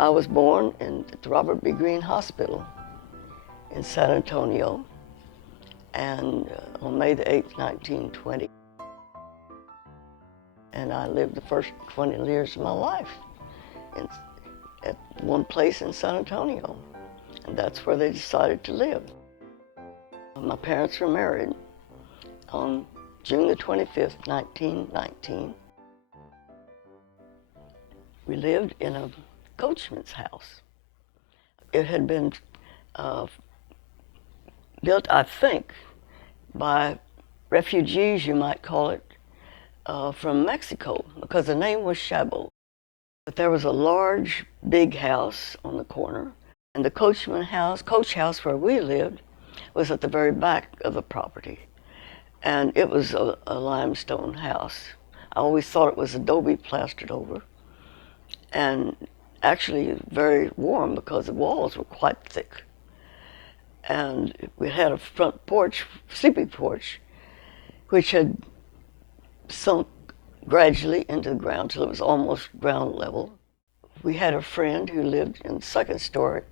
I was born at the Robert B. Greene Hospital in San Antonio, and on May the 8th, 1920. And I lived the first 20 years of my life at one place in San Antonio, and that's where they decided to live. My parents were married on June the 25th, 1919. We lived in a coachman's house. It had been built, I think, by refugees, you might call it, from Mexico, because the name was Chabot. But there was a large, big house on the corner, and the coach house where we lived, was at the very back of the property. And it was a limestone house. I always thought it was adobe plastered over, and actually very warm because the walls were quite thick. And we had a front porch, sleeping porch, which had sunk gradually into the ground till it was almost ground level. We had a friend who lived in the second story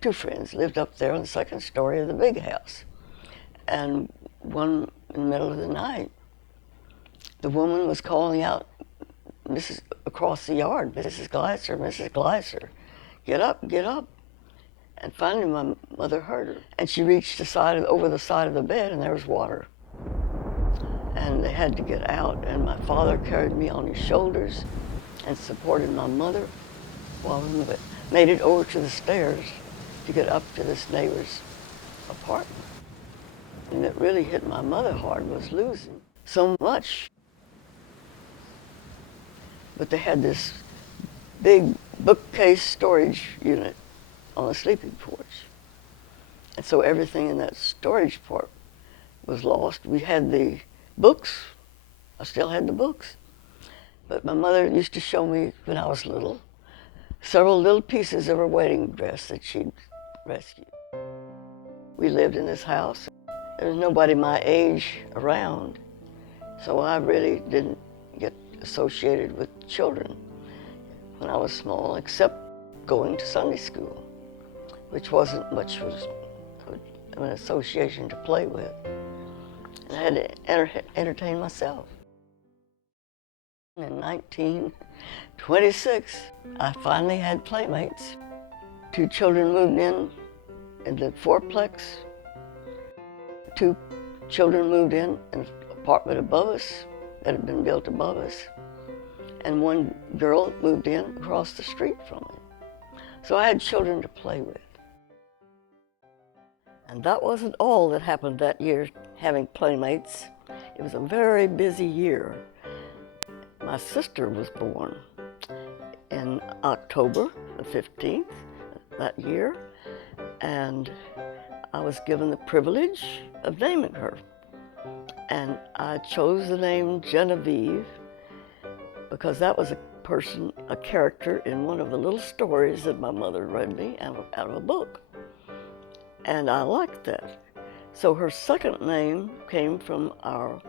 two friends lived up there in the second story of the big house. And one in the middle of the night, the woman was calling out across the yard, Mrs. Gleiser, get up, get up. And finally my mother heard her, and she reached over the side of the bed, and there was water. And they had to get out, and my father carried me on his shoulders and supported my mother while we made it over to the stairs to get up to this neighbor's apartment. And it really hit my mother hard, was losing so much. But they had this big bookcase storage unit on the sleeping porch. And so everything in that storage part was lost. We had the books. I still had the books. But my mother used to show me, when I was little, several little pieces of her wedding dress that she'd rescued. We lived in this house. There was nobody my age around, so I really didn't get associated with children when I was small, except going to Sunday school, which wasn't much of an association to play with. And I had to entertain myself. In 1926, I finally had playmates. 2 children moved in the fourplex. 2 children moved in an apartment above us that had been built above us. And 1 girl moved in across the street from me. So I had children to play with. And that wasn't all that happened that year, having playmates. It was a very busy year. My sister was born in October the 15th that year, and I was given the privilege of naming her. And I chose the name Genevieve because that was a character in one of the little stories that my mother read me out of a book. And I liked that. So her second name came from our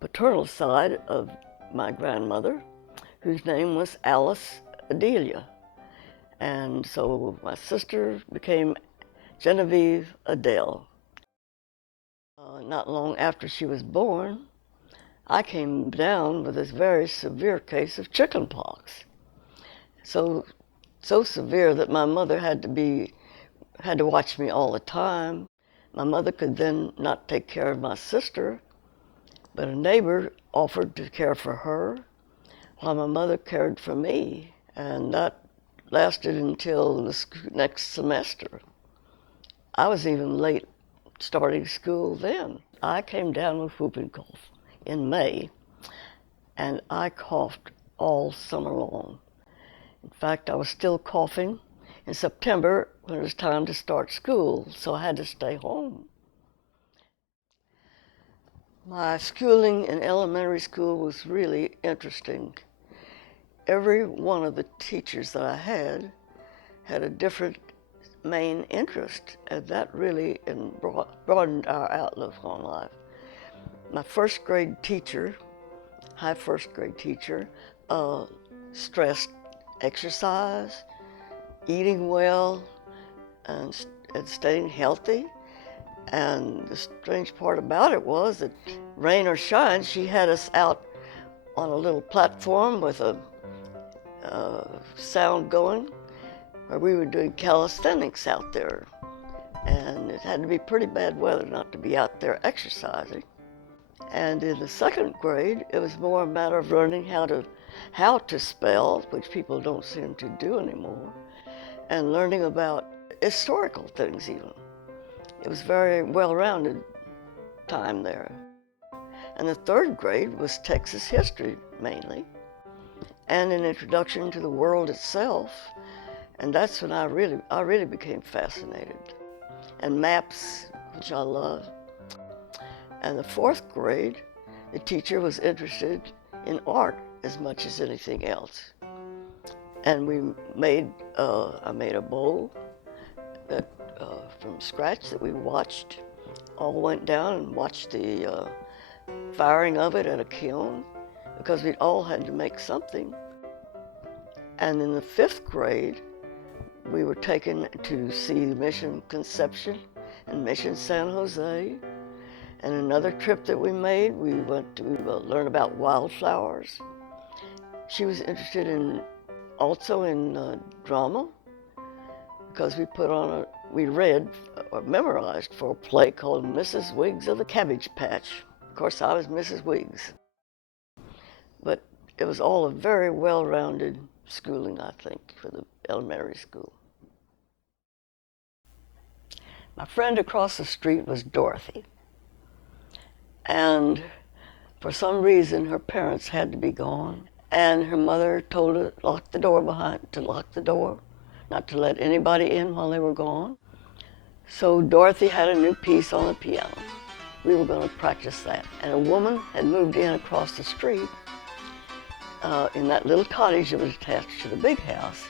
paternal side of my grandmother, whose name was Alice Adelia. And so my sister became Genevieve Adele. Not long after she was born, I came down with this very severe case of chickenpox. So severe that my mother had to watch me all the time. My mother could then not take care of my sister, but a neighbor offered to care for her while my mother cared for me. And that lasted until the next semester. I was even late starting school then. I came down with whooping cough in May, and I coughed all summer long. In fact, I was still coughing in September when it was time to start school, so I had to stay home. My schooling in elementary school was really interesting. Every one of the teachers that I had a different main interest, and that really broadened our outlook on life. My first grade teacher, stressed exercise, eating well, and staying healthy. And the strange part about it was that rain or shine, she had us out on a little platform with a sound going, where we were doing calisthenics out there. And it had to be pretty bad weather not to be out there exercising. And in the second grade, it was more a matter of learning how to spell, which people don't seem to do anymore, and learning about historical things even. It was very well-rounded time there. And the third grade was Texas history mainly, and an introduction to the world itself. And that's when I really became fascinated. And maps, which I love. And the fourth grade, the teacher was interested in art as much as anything else. And I made a bowl that from scratch that we watched. All went down and watched the firing of it at a kiln, because we all had to make something. And in the fifth grade, we were taken to see Mission Conception and Mission San Jose. And another trip that we made, we went to learn about wildflowers. She was interested also in drama, because we read or memorized for a play called Mrs. Wiggs of the Cabbage Patch. Of course, I was Mrs. Wiggs. But it was all a very well-rounded schooling, I think, for the elementary school. My friend across the street was Dorothy. And for some reason, her parents had to be gone. And her mother told her to lock the door, not to let anybody in while they were gone. So Dorothy had a new piece on the piano. We were going to practice that. And a woman had moved in across the street in that little cottage that was attached to the big house.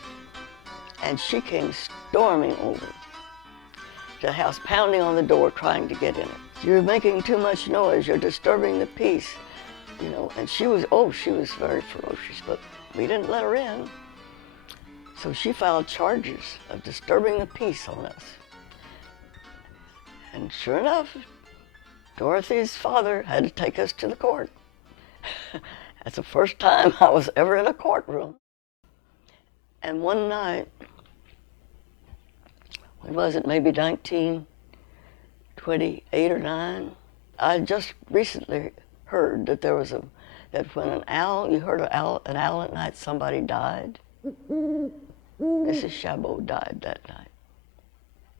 And she came storming over to the house, pounding on the door, trying to get in it. "You're making too much noise. You're disturbing the peace." You know, and she was very ferocious, but we didn't let her in. So she filed charges of disturbing the peace on us. And sure enough, Dorothy's father had to take us to the court. That's the first time I was ever in a courtroom. And one night, when was it, maybe 1928 or 9, I just recently heard that that when you heard an owl at night, somebody died. Mrs. Chabot died that night,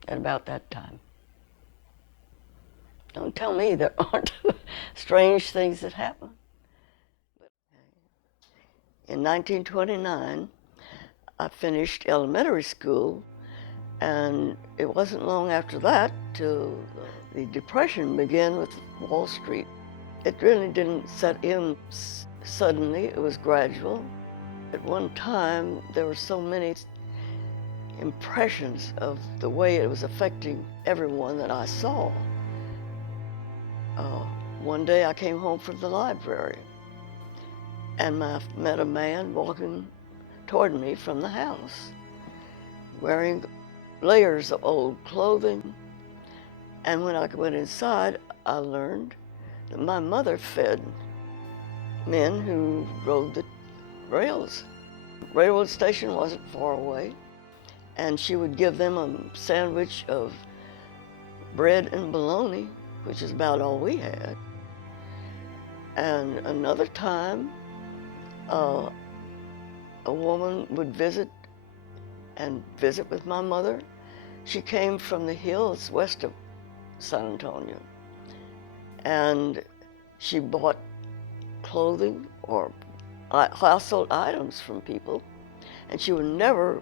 at about that time. Don't tell me there aren't strange things that happen. In 1929, I finished elementary school, and it wasn't long after that till the Depression began with Wall Street. It really didn't set in suddenly, it was gradual. At one time, there were so many impressions of the way it was affecting everyone that I saw. One day I came home from the library, and I met a man walking toward me from the house, wearing layers of old clothing. And when I went inside, I learned that my mother fed men who rode the rails. The railroad station wasn't far away, and she would give them a sandwich of bread and bologna, which is about all we had. And another time, a woman would visit with my mother. She came from the hills west of San Antonio, and she bought clothing or household items from people, and she would never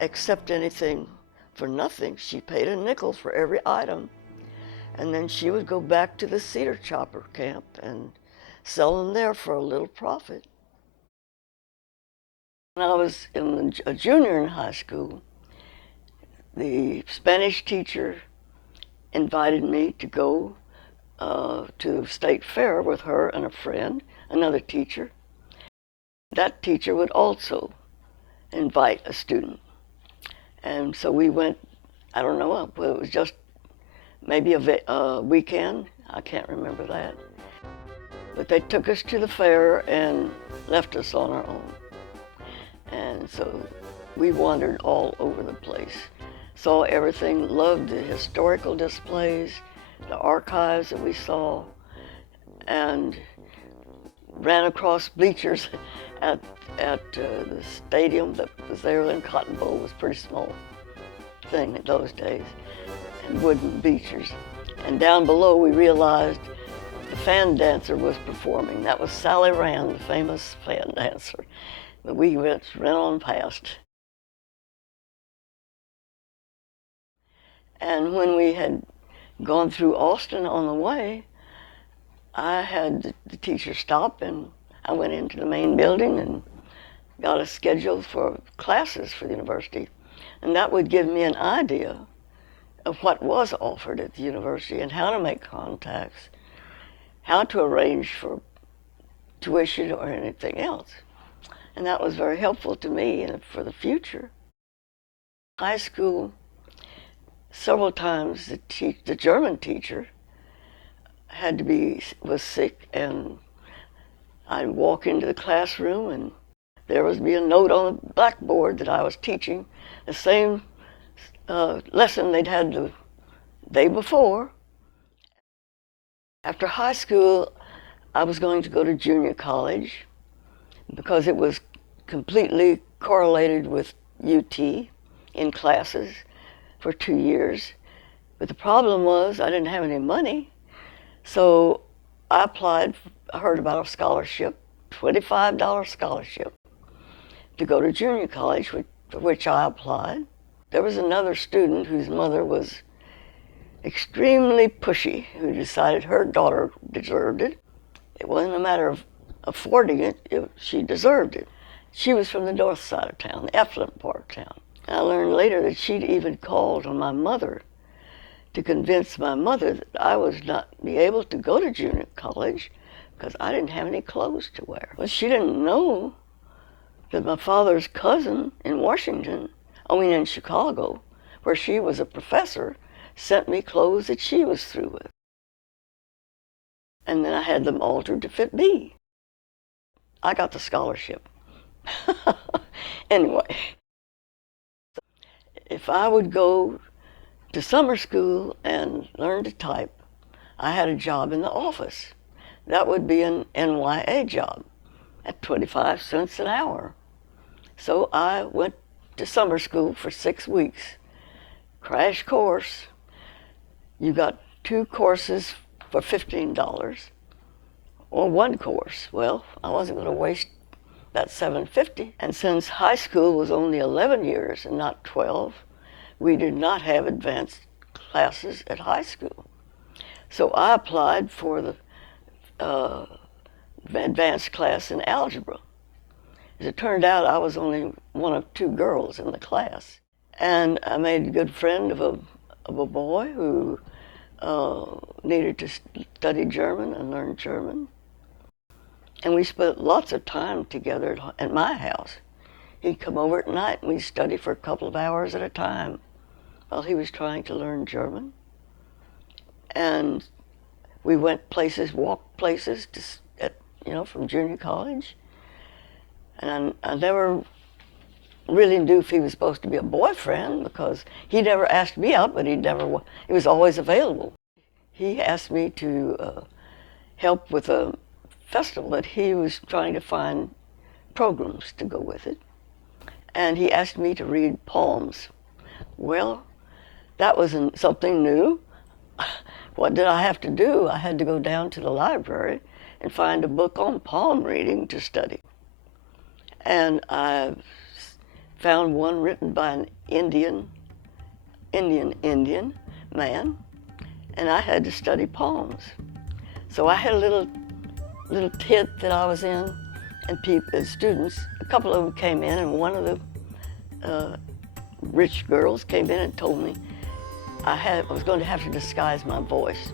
accept anything for nothing. She paid a nickel for every item, and then she would go back to the cedar chopper camp and sell them there for a little profit. When I was a junior in high school, the Spanish teacher invited me to go to the state fair with her and a friend, another teacher. That teacher would also invite a student. And so we went, I don't know, it was just maybe a weekend. I can't remember that. But they took us to the fair and left us on our own. And so we wandered all over the place, saw everything, loved the historical displays, the archives that we saw, and ran across bleachers at the stadium that was there. Then Cotton Bowl was a pretty small thing in those days, and wooden bleachers. And down below we realized the fan dancer was performing. That was Sally Rand, the famous fan dancer. But we ran on past. And when we had gone through Austin on the way, I had the teacher stop, and I went into the main building and got a schedule for classes for the university. And that would give me an idea of what was offered at the university and how to make contacts, how to arrange for tuition or anything else. And that was very helpful to me and for the future. High school, several times the German teacher was sick, and I'd walk into the classroom and there would be a note on the blackboard that I was teaching the same lesson they'd had the day before. After high school, I was going to go to junior college because it was completely correlated with UT in classes for 2 years. But the problem was I didn't have any money, so I applied. I heard about a scholarship, $25 scholarship, to go to junior college, for which I applied. There was another student whose mother was extremely pushy, who decided her daughter deserved it. It wasn't a matter of affording it, she deserved it. She was from the north side of town, the affluent part of town. And I learned later that she'd even called on my mother to convince my mother that I was not be able to go to junior college because I didn't have any clothes to wear. Well, she didn't know that my father's cousin in in Chicago, where she was a professor, sent me clothes that she was through with. And then I had them altered to fit me. I got the scholarship. Anyway, if I would go to summer school and learn to type, I had a job in the office. That would be an NYA job at 25 cents an hour. So I went to summer school for 6 weeks. Crash course. You got 2 courses for $15, or 1 course. Well, I wasn't going to waste that $7.50. And since high school was only 11 years and not 12, we did not have advanced classes at high school. So I applied for the advanced class in algebra. As it turned out, I was only one of 2 girls in the class. And I made a good friend of a boy who needed to study German and learn German. And we spent lots of time together at my house. He'd come over at night and we'd study for a couple of hours at a time while he was trying to learn German. And we went places, walked places from junior college. And I never really knew if he was supposed to be a boyfriend because he never asked me out, but he was always available. He asked me to help with a festival that he was trying to find programs to go with it. And he asked me to read poems. Well, that wasn't something new. What did I have to do? I had to go down to the library and find a book on palm reading to study. And I found one written by an Indian man, and I had to study poems. So I had a little tent that I was in, and students, a couple of them came in, and one of the rich girls came in and told me I was going to have to disguise my voice.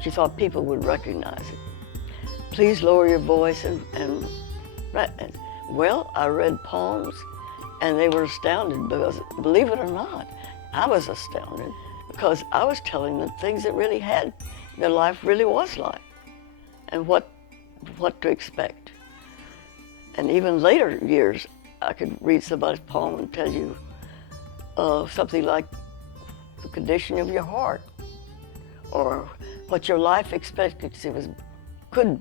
She thought people would recognize it. Please lower your voice and well, I read poems And they were astounded because, believe it or not, I was astounded because I was telling them things that really had, their life really was like, and what to expect. And even later years, I could read somebody's poem and tell you something like the condition of your heart, or what your life expectancy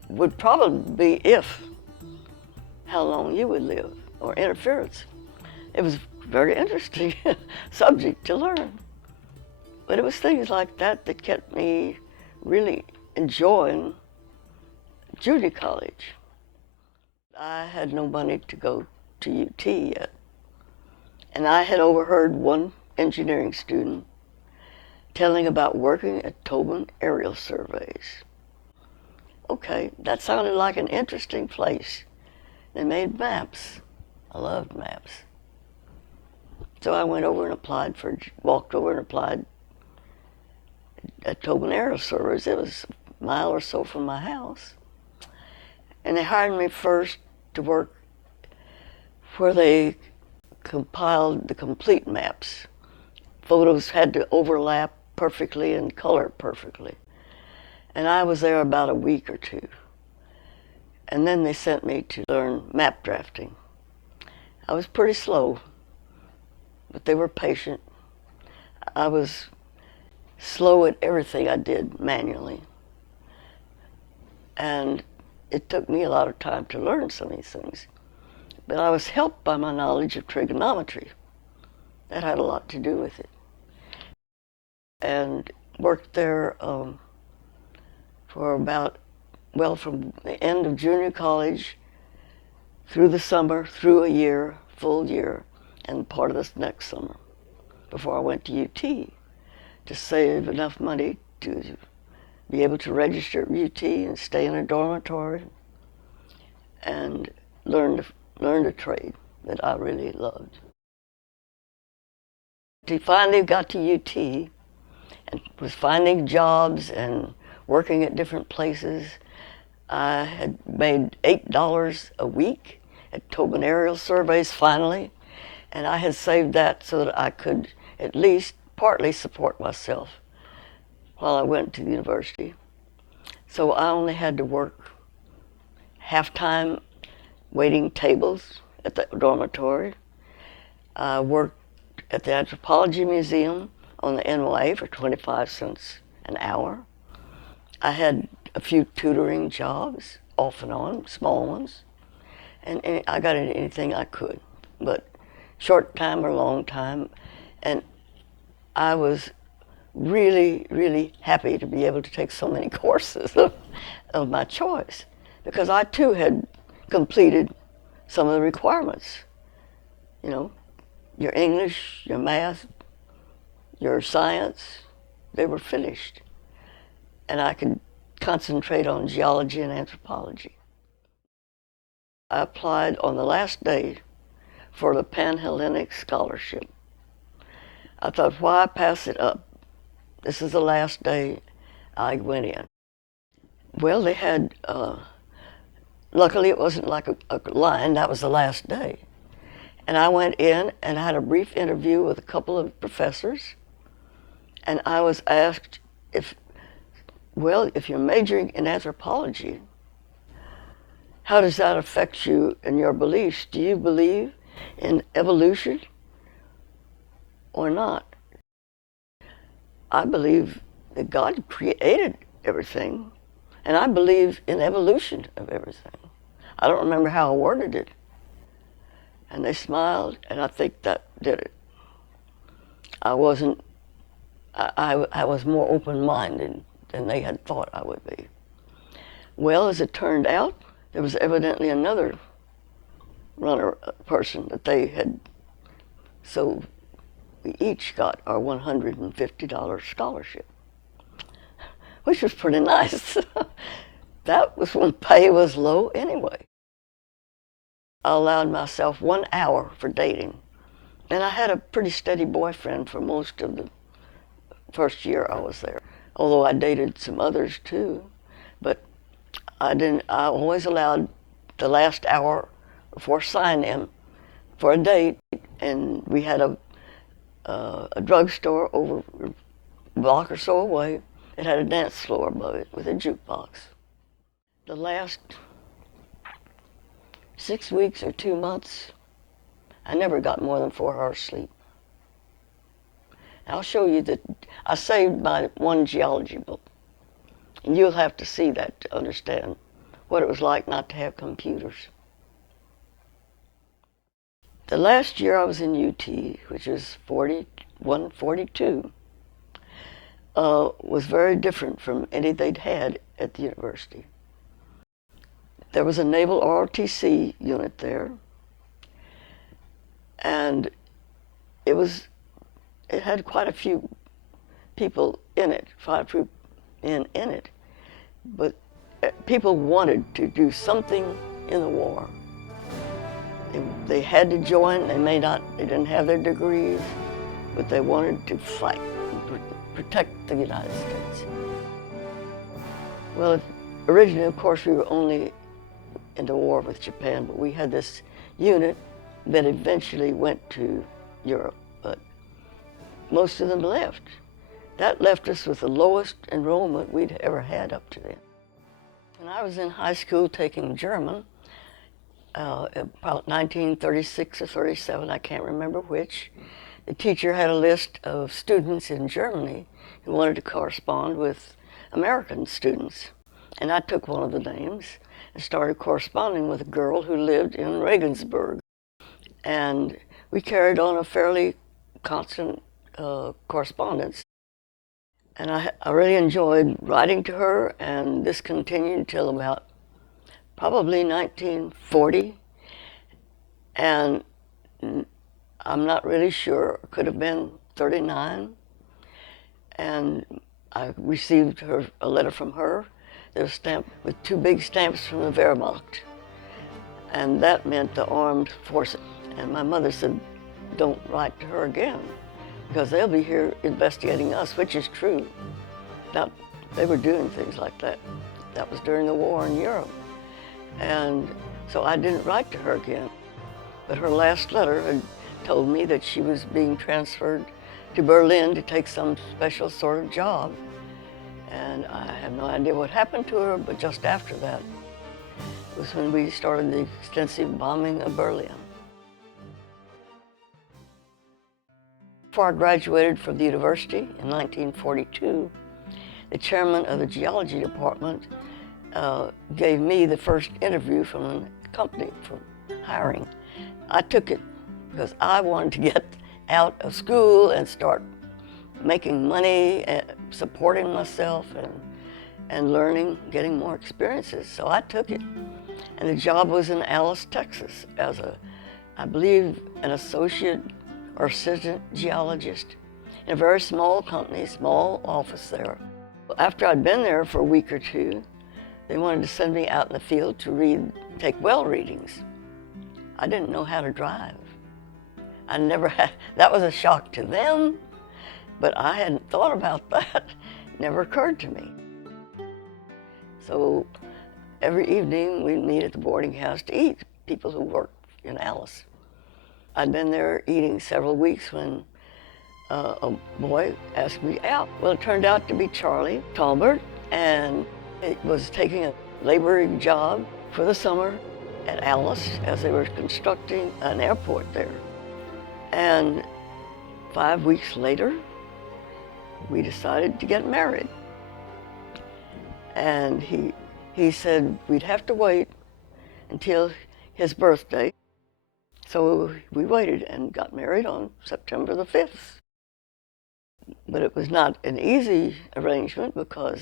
would probably be if, how long you would live, or interference. It was a very interesting subject to learn. But it was things like that that kept me really enjoying junior college. I had no money to go to UT yet. And I had overheard one engineering student telling about working at Tobin Aerial Surveys. Okay, that sounded like an interesting place. They made maps. I loved maps. So I walked over and applied at Tobin Aerial Surveys. It was a mile or so from my house. And they hired me first to work where they compiled the complete maps. Photos had to overlap perfectly and color perfectly. And I was there about a week or two. And then they sent me to learn map drafting. I was pretty slow, but they were patient. I was slow at everything I did manually. And it took me a lot of time to learn some of these things. But I was helped by my knowledge of trigonometry. That had a lot to do with it. And worked there for from the end of junior college through the summer, through a year, full year, and part of this next summer before I went to UT to save enough money to be able to register at UT and stay in a dormitory and learn a trade that I really loved. He finally got to UT and was finding jobs and working at different places. I had made $8 a week at Tobin Aerial Surveys finally, and I had saved that so that I could at least partly support myself while I went to the university. So I only had to work half-time waiting tables at the dormitory. I worked at the Anthropology Museum on the NYA for 25 cents an hour. I had a few tutoring jobs, off and on, small ones, and I got into anything I could, but short time or long time, and I was really, really happy to be able to take so many courses of my choice, because I too had completed some of the requirements. You know, your English, your math, your science, they were finished. And I could concentrate on geology and anthropology. I applied on the last day for the Pan-Hellenic Scholarship. I thought, why pass it up? This is the last day. I went in. Well, they had, luckily it wasn't like a line, that was the last day. And I went in and I had a brief interview with a couple of professors, and I was asked if you're majoring in anthropology, how does that affect you and your beliefs? Do you believe in evolution or not? I believe that God created everything, and I believe in evolution of everything. I don't remember how I worded it. And they smiled, and I think that did it. I was more open-minded than they had thought I would be. Well, as it turned out, there was evidently another person that they had, so we each got our $150 scholarship, which was pretty nice. That was when pay was low anyway. I allowed myself 1 hour for dating. And I had a pretty steady boyfriend for most of the first year I was there, although I dated some others too. But I always allowed the last hour before sign-in for a date, and we had a drugstore over a block or so away. It had a dance floor above it with a jukebox. The last 6 weeks or 2 months, I never got more than 4 hours sleep. I'll show you that I saved my one geology book, and you'll have to see that to understand what it was like not to have computers. The last year I was in UT, which was 41, 42, was very different from any they'd had at the university. There was a naval ROTC unit there, and it had quite a few people in it, in it, but people wanted to do something in the war. They had to join. They didn't have their degrees, but they wanted to fight and protect the United States. Well, originally, of course, we were only in the war with Japan, but we had this unit that eventually went to Europe, but most of them left. That left us with the lowest enrollment we'd ever had up to then. When I was in high school taking German, about 1936 or 37, I can't remember which, the teacher had a list of students in Germany who wanted to correspond with American students. And I took one of the names and started corresponding with a girl who lived in Regensburg. And we carried on a fairly constant correspondence. And I really enjoyed writing to her, and this continued until about probably 1940. And I'm not really sure, it could have been 39. And I received a letter from her. There was stamped with 2 big stamps from the Wehrmacht. And that meant the armed forces. And my mother said, don't write to her again, because they'll be here investigating us, which is true. Now, they were doing things like that. That was during the war in Europe. And so I didn't write to her again. But her last letter had told me that she was being transferred to Berlin to take some special sort of job. And I have no idea what happened to her, but just after that was when we started the extensive bombing of Berlin. Before I graduated from the university in 1942, the chairman of the geology department gave me the first interview from a company for hiring. I took it because I wanted to get out of school and start making money, and supporting myself, and learning, getting more experiences. So I took it. And the job was in Alice, Texas, as I believe, an associate or assistant geologist in a very small company, small office there. After I'd been there for a week or 2, they wanted to send me out in the field to take well readings. I didn't know how to drive. That was a shock to them, but I hadn't thought about that. It never occurred to me. So every evening we'd meet at the boarding house to eat, people who worked in Alice. I'd been there eating several weeks when a boy asked me out. Well, it turned out to be Charlie Tolbert, and it was taking a laboring job for the summer at Alice as they were constructing an airport there. And 5 weeks later, we decided to get married. And he said we'd have to wait until his birthday. So we waited and got married on September the 5th. But it was not an easy arrangement because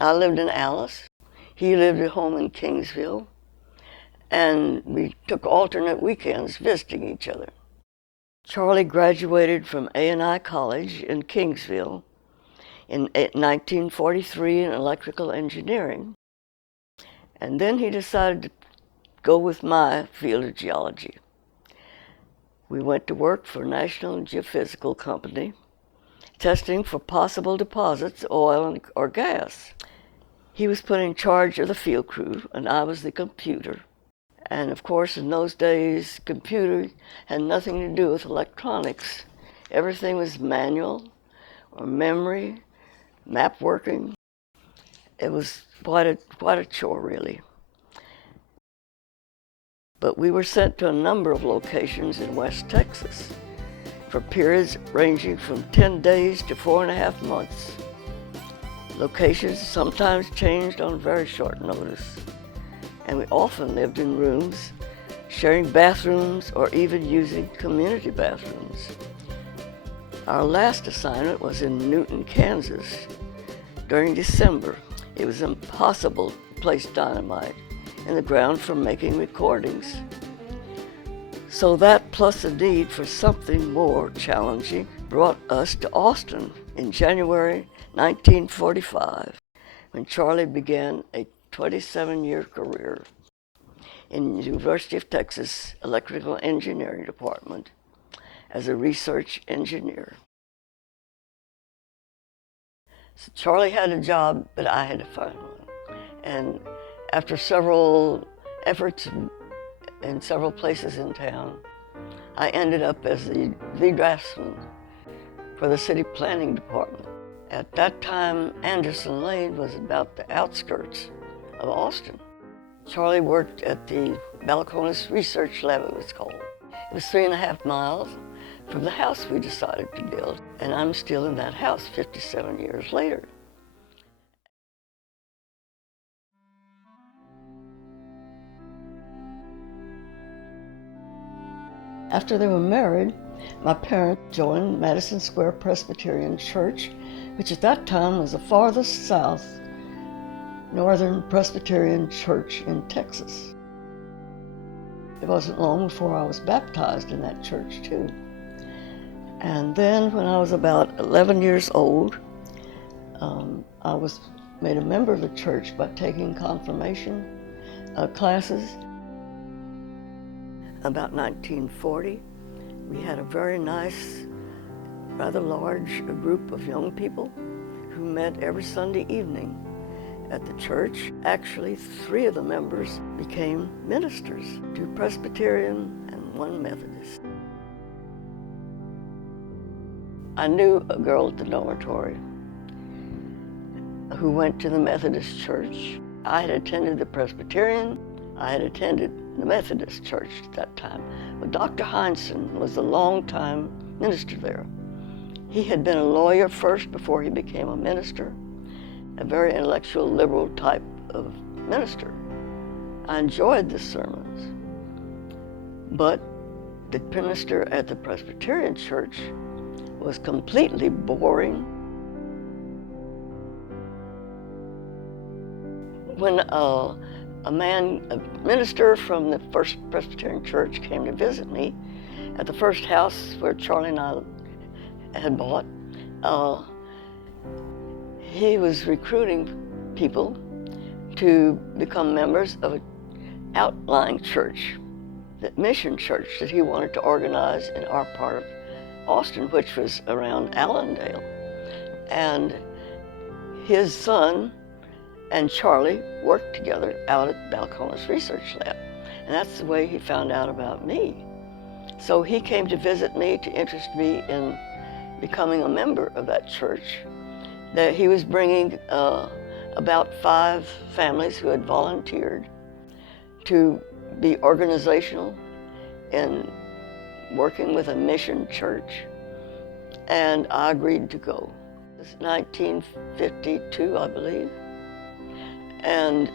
I lived in Alice, he lived at home in Kingsville, and we took alternate weekends visiting each other. Charlie graduated from A&I College in Kingsville in 1943 in electrical engineering, and then he decided to go with my field of geology. We went to work for National Geophysical Company, testing for possible deposits, oil or gas. He was put in charge of the field crew, and I was the computer. And of course, in those days, computer had nothing to do with electronics. Everything was manual or memory, map working. It was quite a chore, really. But we were sent to a number of locations in West Texas for periods ranging from 10 days to 4.5 months. Locations sometimes changed on very short notice, and we often lived in rooms, sharing bathrooms or even using community bathrooms. Our last assignment was in Newton, Kansas. During December, it was impossible to place dynamite in the ground for making recordings. So that, plus a need for something more challenging, brought us to Austin in January 1945, when Charlie began a 27-year career in the University of Texas Electrical Engineering Department as a research engineer. So Charlie had a job, but I had to find one. And after several efforts in several places in town, I ended up as the draftsman for the city planning department. At that time, Anderson Lane was about the outskirts of Austin. Charlie worked at the Balcones Research Lab, it was called. It was 3.5 miles from the house we decided to build, and I'm still in that house 57 years later. After they were married, my parents joined Madison Square Presbyterian Church, which at that time was the farthest south Northern Presbyterian Church in Texas. It wasn't long before I was baptized in that church too. And then when I was about 11 years old, I was made a member of the church by taking confirmation classes. About 1940, we had a very nice, rather large group of young people who met every Sunday evening at the church. Actually, 3 of the members became ministers, 2 Presbyterian and 1 Methodist. I knew a girl at the dormitory who went to the Methodist church. I had attended the Presbyterian. I had attended the Methodist church at that time. But Dr. Heinsohn was a long-time minister there. He had been a lawyer first before he became a minister, a very intellectual, liberal type of minister. I enjoyed the sermons, but the minister at the Presbyterian church was completely boring. When a minister from the First Presbyterian Church came to visit me at the first house where Charlie and I had bought, he was recruiting people to become members of an outlying church, the mission church that he wanted to organize in our part of Austin, which was around Allendale. And his son and Charlie worked together out at Balcones Research Lab. And that's the way he found out about me. So he came to visit me to interest me in becoming a member of that church. That he was bringing about 5 families who had volunteered to be organizational in working with a mission church. And I agreed to go. It was 1952, I believe. And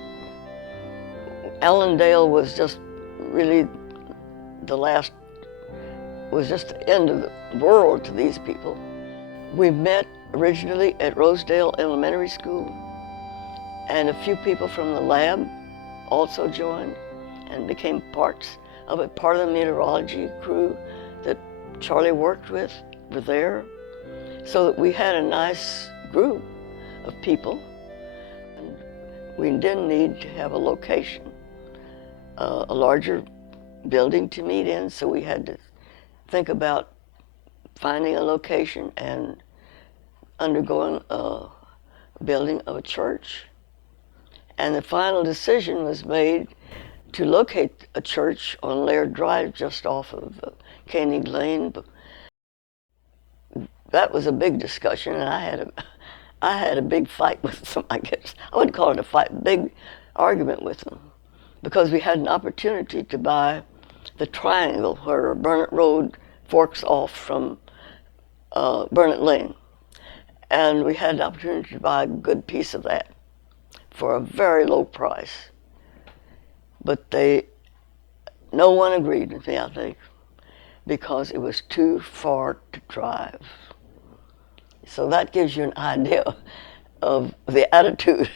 Allendale was just really was just the end of the world to these people. We met originally at Rosedale Elementary School, and a few people from the lab also joined and became part of the meteorology crew that Charlie worked with were there, so that we had a nice group of people. And we didn't need to have a location, a larger building to meet in, so we had to think about finding a location and undergoing a building of a church. And the final decision was made to locate a church on Laird Drive just off of Koenig Lane. That was a big discussion, and I had a big fight with them, I guess. I wouldn't call it a fight, big argument with them, because we had an opportunity to buy the triangle where Burnett Road forks off from Burnett Lane. And we had the opportunity to buy a good piece of that for a very low price. But no one agreed with me, I think, because it was too far to drive. So that gives you an idea of the attitude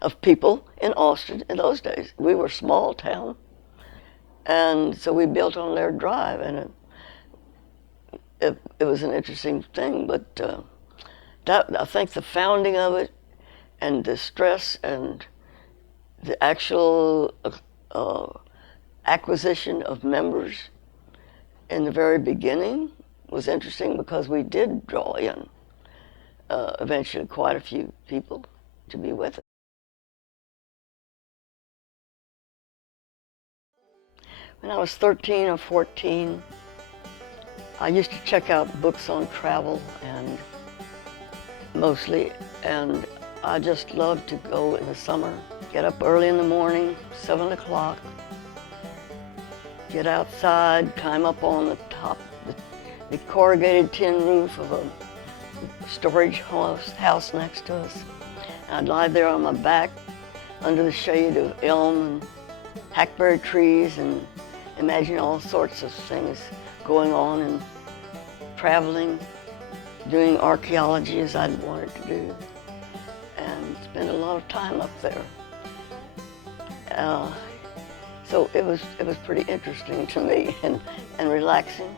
of people in Austin in those days. We were a small town, and so we built on Laird Drive, and it was an interesting thing. But I think the founding of it, and the stress, and the actual acquisition of members in the very beginning was interesting, because we did draw in eventually quite a few people to be with us. When I was 13 or 14, I used to check out books on travel, and mostly, and I just loved to go in the summer, get up early in the morning, 7 o'clock, get outside, climb up on the top, the corrugated tin roof of a storage house next to us. And I'd lie there on my back under the shade of elm and hackberry trees and imagine all sorts of things going on, and traveling, doing archaeology as I'd wanted to do, and spend a lot of time up there. So it was pretty interesting to me and relaxing.